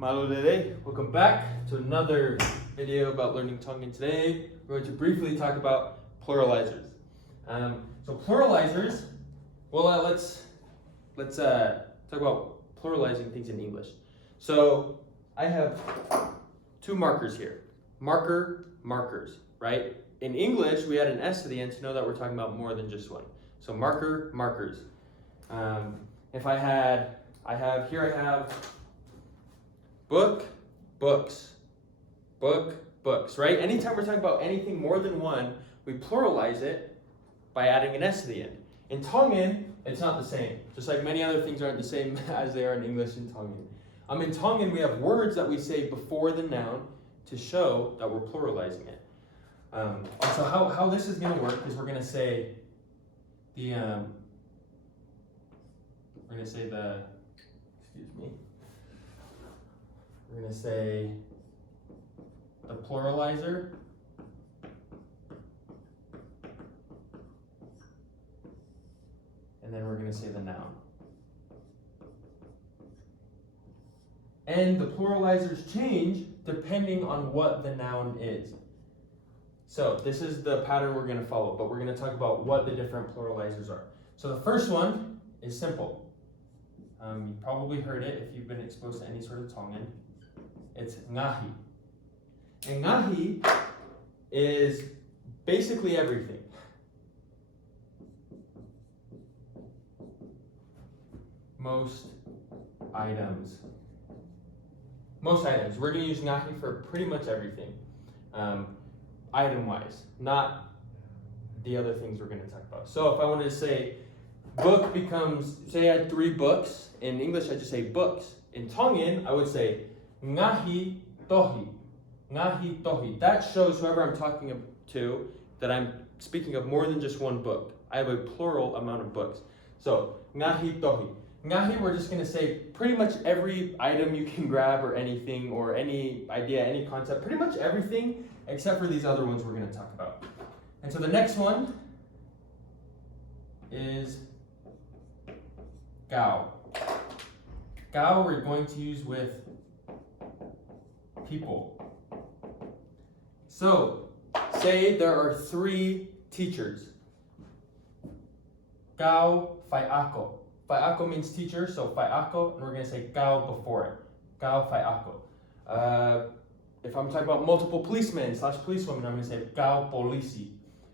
Malo Dede. Welcome back to another video about learning Tongan. Today we're going to briefly talk about pluralizers. So pluralizers, well let's talk about pluralizing things in English. So I have two markers here. Markers, right? In English we add an S to the end to know that we're talking about more than just one. So markers. If I have book, books, right? Anytime we're talking about anything more than one, we pluralize it by adding an S to the end. In Tongan, it's not the same. Just like many other things aren't the same as they are in English and Tongan. In Tongan, we have words that we say before the noun to show that we're pluralizing it. So how this is going to work is we're going to say we're going to say the pluralizer and then we're going to say the noun. And the pluralizers change depending on what the noun is. So this is the pattern we're going to follow, but we're going to talk about what the different pluralizers are. So the first one is simple. You probably heard it if you've been exposed to any sort of Tongan. It's ngahi. And ngahi is basically everything. Most items. We're going to use ngahi for pretty much everything. Item-wise, not the other things we're going to talk about. So if I wanted to say book becomes, say I had 3 books. In English, I just say books. In Tongan, I would say ngahi tohi. Ngahi tohi. That shows whoever I'm talking to that I'm speaking of more than just one book. I have a plural amount of books. So ngahi tohi. Ngahi, we're just going to say pretty much every item you can grab or anything or any idea, any concept, pretty much everything except for these other ones we're going to talk about. And so the next one is gao. Gao we're going to use with people. So, say there are 3 teachers. Gao fai ako. Fai ako means teacher, so fai ako, and we're going to say gao before it. Gao fai ako. If I'm talking about multiple policemen / policewomen, I'm going to say gao polisi.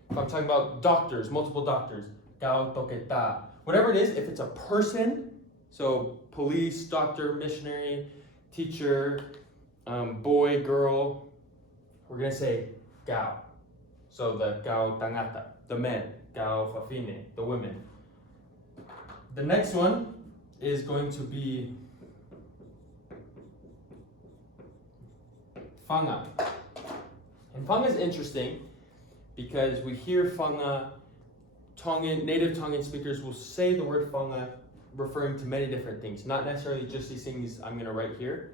If I'm talking about doctors, multiple doctors, gao toketa. Whatever it is, if it's a person, so police, doctor, missionary, teacher, boy, girl, we're going to say gao. So the gao tangata, the men, gao fafine, the women. The next one is going to be whanga. And whanga is interesting because we hear whanga, native Tongan speakers will say the word whanga referring to many different things, not necessarily just these things I'm going to write here.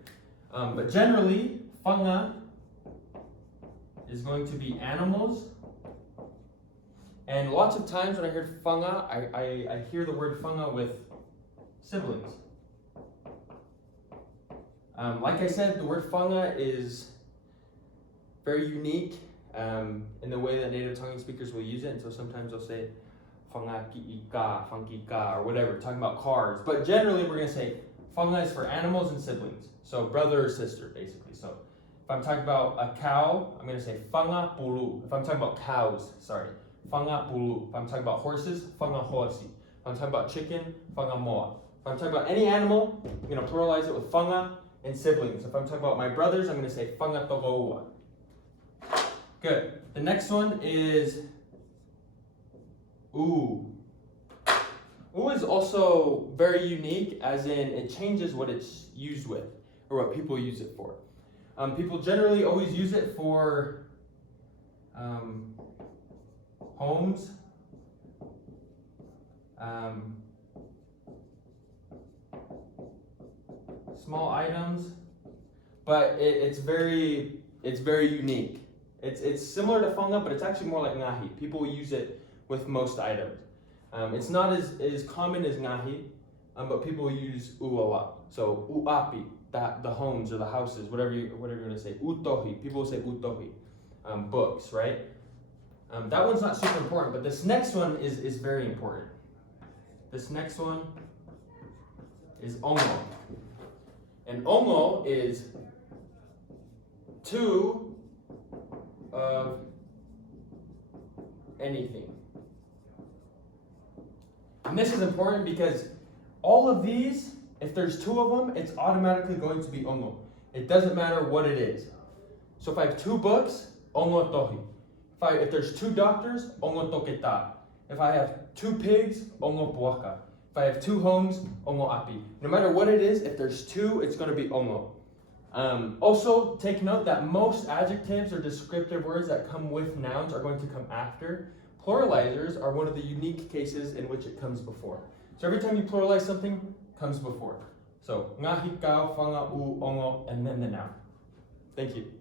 But generally, whanga is going to be animals. And lots of times when I hear whanga, I hear the word whanga with siblings. Like I said, the word whanga is very unique in the way that native Tongan speakers will use it. And so sometimes they'll say whanga ki'ika, whangika, or whatever, talking about cars. But generally, we're going to say whanga is for animals and siblings. So brother or sister, basically. So if I'm talking about a cow, I'm going to say whanga pulu. If I'm talking about cows, whanga pulu. If I'm talking about horses, whanga hosi. If I'm talking about chicken, whanga moa. If I'm talking about any animal, I'm going to pluralize it with whanga and siblings. If I'm talking about my brothers, I'm going to say whanga togoua. Good. The next one is u. U is also very unique, as in it changes what it's used with, or what people use it for. People generally always use it for homes, small items, but it's very unique. It's similar to whanga, but it's actually more like ngahi. People use it with most items. It's not as common as ngahi, but people use u a lot. So uapi, the homes or the houses, whatever you're gonna say. Utohi, people will say utohi. Books, right? That one's not super important, but this next one is very important. This next one is ongo. And ongo is two of anything. And this is important because all of these, if there's two of them, it's automatically going to be ongo. It doesn't matter what it is. So if I have two books, ongo tohi. If there's two doctors, ongo toketa. If I have two pigs, ongo puaka. If I have two homes, ongo api. No matter what it is, if there's two, it's going to be ongo. Also, take note that most adjectives or descriptive words that come with nouns are going to come after. Pluralizers are one of the unique cases in which it comes before. So every time you pluralize something, it comes before. So, nga, hikau, fanga, u, ongo, and then the noun. Thank you.